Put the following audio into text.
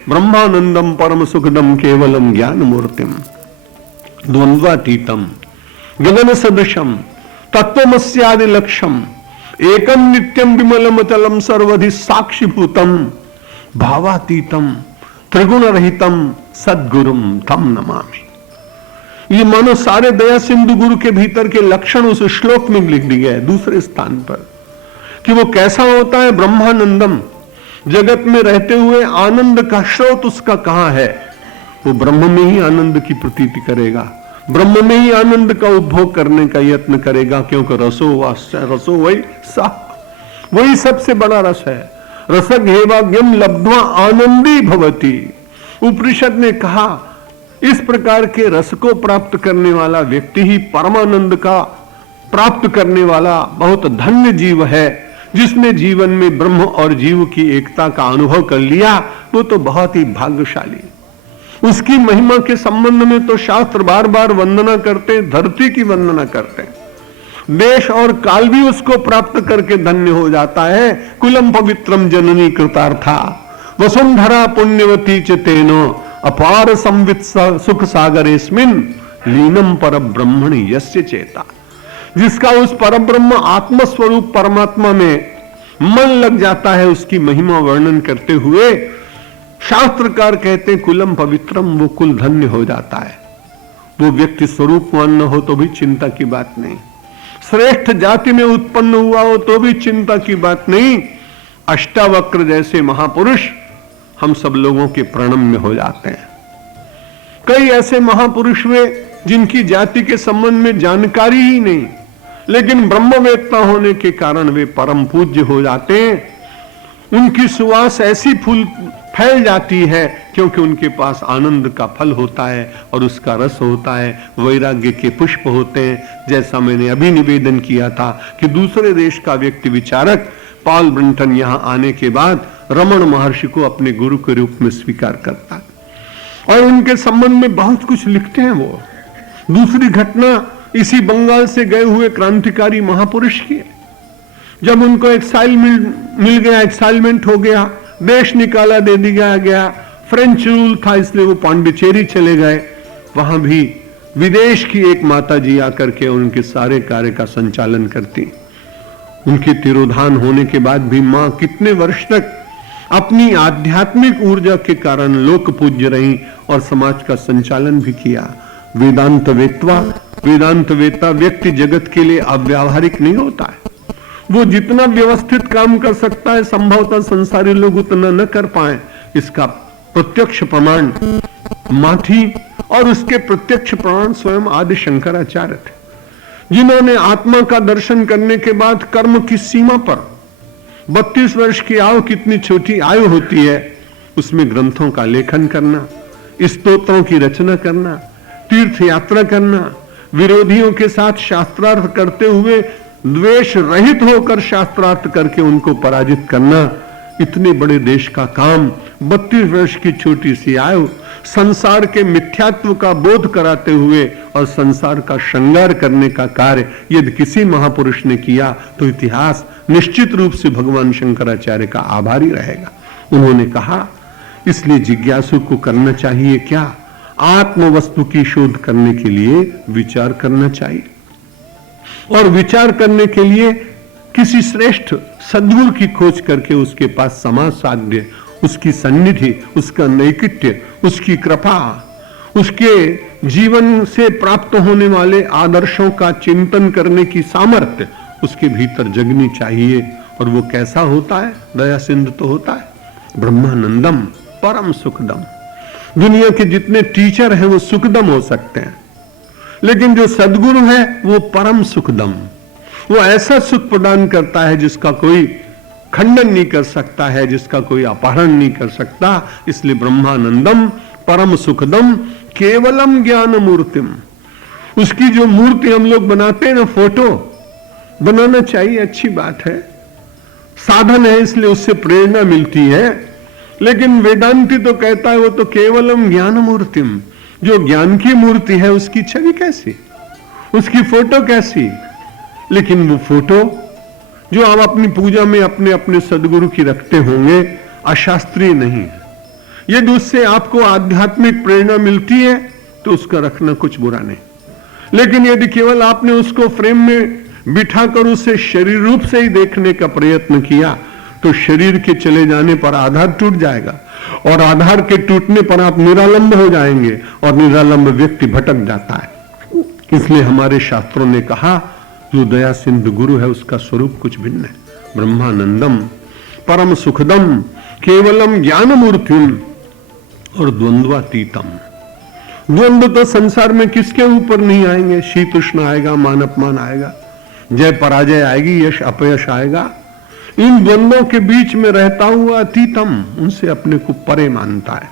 ब्रह्मानंदम परम सुखदम केवलम ज्ञान मूर्तिम द्वंद्वातीतम गगन सदृशम तत्वमस्यादि लक्ष्यम एकम नित्यम विमलम चलम सर्वधि साक्षीभूतम भावातीतम त्रिगुण रहितम सद्गुरुम तम नमामि। ये मानो सारे दया सिंधु गुरु के भीतर के लक्षण उस श्लोक में लिख दिए है दूसरे स्थान पर कि वो कैसा होता है। ब्रह्मानंदम, जगत में रहते हुए आनंद का स्रोत उसका कहां है? वो ब्रह्म में ही आनंद की प्रतीति करेगा, ब्रह्म में ही आनंद का उपभोग करने का यत्न करेगा, क्योंकि रसो वही सा, वही सबसे बड़ा रस है। रसक हेवाग्यम लब्ध्वा आनंदी भवति। उपनिषद ने कहा इस प्रकार के रस को प्राप्त करने वाला व्यक्ति ही परमानंद का प्राप्त करने वाला बहुत धन्य जीव है। जिसने जीवन में ब्रह्म और जीव की एकता का अनुभव कर लिया वो तो बहुत ही भाग्यशाली। उसकी महिमा के संबंध में तो शास्त्र बार बार वंदना करते, धरती की वंदना करते, देश और काल भी उसको प्राप्त करके धन्य हो जाता है। कुलम पवित्रम जननी कृतार्था वसुंधरा पुण्यवती च तेनो अपार संवित सुख सागरेस्मिन लीनम पर ब्रह्मणि यस्य चेता। जिसका उस परब्रह्म आत्मस्वरूप परमात्मा में मन लग जाता है, उसकी महिमा वर्णन करते हुए शास्त्रकार कहते कुलम पवित्रम, वो कुल धन्य हो जाता है। वो व्यक्ति स्वरूपवान न हो तो भी चिंता की बात नहीं, श्रेष्ठ जाति में उत्पन्न हुआ हो तो भी चिंता की बात नहीं। अष्टावक्र जैसे महापुरुष हम सब लोगों के प्रणम्य हो जाते हैं। कई ऐसे महापुरुष हुए जिनकी जाति के संबंध में जानकारी ही नहीं, लेकिन ब्रह्मवेत्ता होने के कारण वे परम पूज्य हो जाते हैं। उनकी सुवास ऐसी फूल फैल जाती है क्योंकि उनके पास आनंद का फल होता है और उसका रस होता है, वैराग्य के पुष्प होते हैं। जैसा मैंने अभी निवेदन किया था कि दूसरे देश का व्यक्ति विचारक पॉल ब्रंटन यहां आने के बाद रमण महर्षि को अपने गुरु के रूप में स्वीकार करता है और उनके संबंध में बहुत कुछ लिखते हैं। वो दूसरी घटना इसी बंगाल से गए हुए क्रांतिकारी महापुरुष की। जब उनको एक्साइल मिल गया, एक्साइलमेंट हो गया, देश निकाला दे दिया गया, फ्रेंच रूल था इसलिए वो पांडिचेरी चले गए। वहां भी विदेश की एक माता जी आकर के उनके सारे कार्य का संचालन करती। उनके तिरोधान होने के बाद भी मां कितने वर्ष तक अपनी आध्यात्मिक ऊर्जा के कारण लोक पूज्य रही और समाज का संचालन भी किया। वेदांत वेत्ता व्यक्ति जगत के लिए अव्यावहारिक नहीं होता है। वो जितना व्यवस्थित काम कर सकता है संभवतः संसारी लोग उतना न कर पाए। इसका प्रत्यक्ष प्रमाण मां थी और उसके प्रत्यक्ष प्रमाण स्वयं आदि शंकराचार्य थे, जिन्होंने आत्मा का दर्शन करने के बाद कर्म की सीमा पर 32 वर्ष की आयु, कितनी छोटी आयु होती है, उसमें ग्रंथों का लेखन करना, स्तोत्रों की रचना करना, तीर्थ यात्रा करना, विरोधियों के साथ शास्त्रार्थ करते हुए द्वेष रहित होकर शास्त्रार्थ करके उनको पराजित करना, इतने बड़े देश का काम 32 वर्ष की छोटी सी आयु, संसार के मिथ्यात्व का बोध कराते हुए और संसार का श्रृंगार करने का कार्य यदि किसी महापुरुष ने किया तो इतिहास निश्चित रूप से भगवान शंकराचार्य का आभारी रहेगा। उन्होंने कहा इसलिए जिज्ञासु को करना चाहिए क्या? आत्म वस्तु की शोध करने के लिए विचार करना चाहिए और विचार करने के लिए किसी श्रेष्ठ सद्गुरु की खोज करके उसके पास समाज साध्य, उसकी सन्निधि, उसका नैकट्य, उसकी कृपा, उसके जीवन से प्राप्त होने वाले आदर्शों का चिंतन करने की सामर्थ्य उसके भीतर जगनी चाहिए। और वो कैसा होता है? दया सिंधु तो होता है ब्रह्मानंदम परम सुखदम। दुनिया के जितने टीचर हैं वो सुखदम हो सकते हैं, लेकिन जो सद्गुरु है वो परम सुखदम। वो ऐसा सुख प्रदान करता है जिसका कोई खंडन नहीं कर सकता है, जिसका कोई अपहरण नहीं कर सकता। इसलिए ब्रह्मानंदम परम सुखदम केवलम ज्ञान मूर्तिम। उसकी जो मूर्ति हम लोग बनाते हैं ना, फोटो बनाना चाहिए, अच्छी बात है, साधन है, इसलिए उससे प्रेरणा मिलती है। लेकिन वेदांती तो कहता है वो तो केवलम ज्ञान मूर्तिम। जो ज्ञान की मूर्ति है उसकी छवि कैसी, उसकी फोटो कैसी? लेकिन वो फोटो जो आप अपनी पूजा में अपने अपने सदगुरु की रखते होंगे अशास्त्रीय नहीं है। यदि उससे आपको आध्यात्मिक प्रेरणा मिलती है तो उसका रखना कुछ बुरा नहीं, लेकिन यदि केवल आपने उसको फ्रेम में बिठाकर उसे शरीर रूप से ही देखने का प्रयत्न किया तो शरीर के चले जाने पर आधार टूट जाएगा, और आधार के टूटने पर आप निरालंब हो जाएंगे, और निरालंब व्यक्ति भटक जाता है। इसलिए हमारे शास्त्रों ने कहा जो दया सिंधु गुरु है उसका स्वरूप कुछ भिन्न है। ब्रह्मानंदम परम सुखदम केवलम ज्ञान मूर्तिम और द्वंद्वातीतम। द्वंद्व तो संसार में किसके ऊपर नहीं आएंगे, शीत उष्ण आएगा, मान अपमान आएगा, जय पराजय आएगी, यश अपयश आएगा। इन द्वंद्वों के बीच में रहता हुआ अतीतम, उनसे अपने को परे मानता है।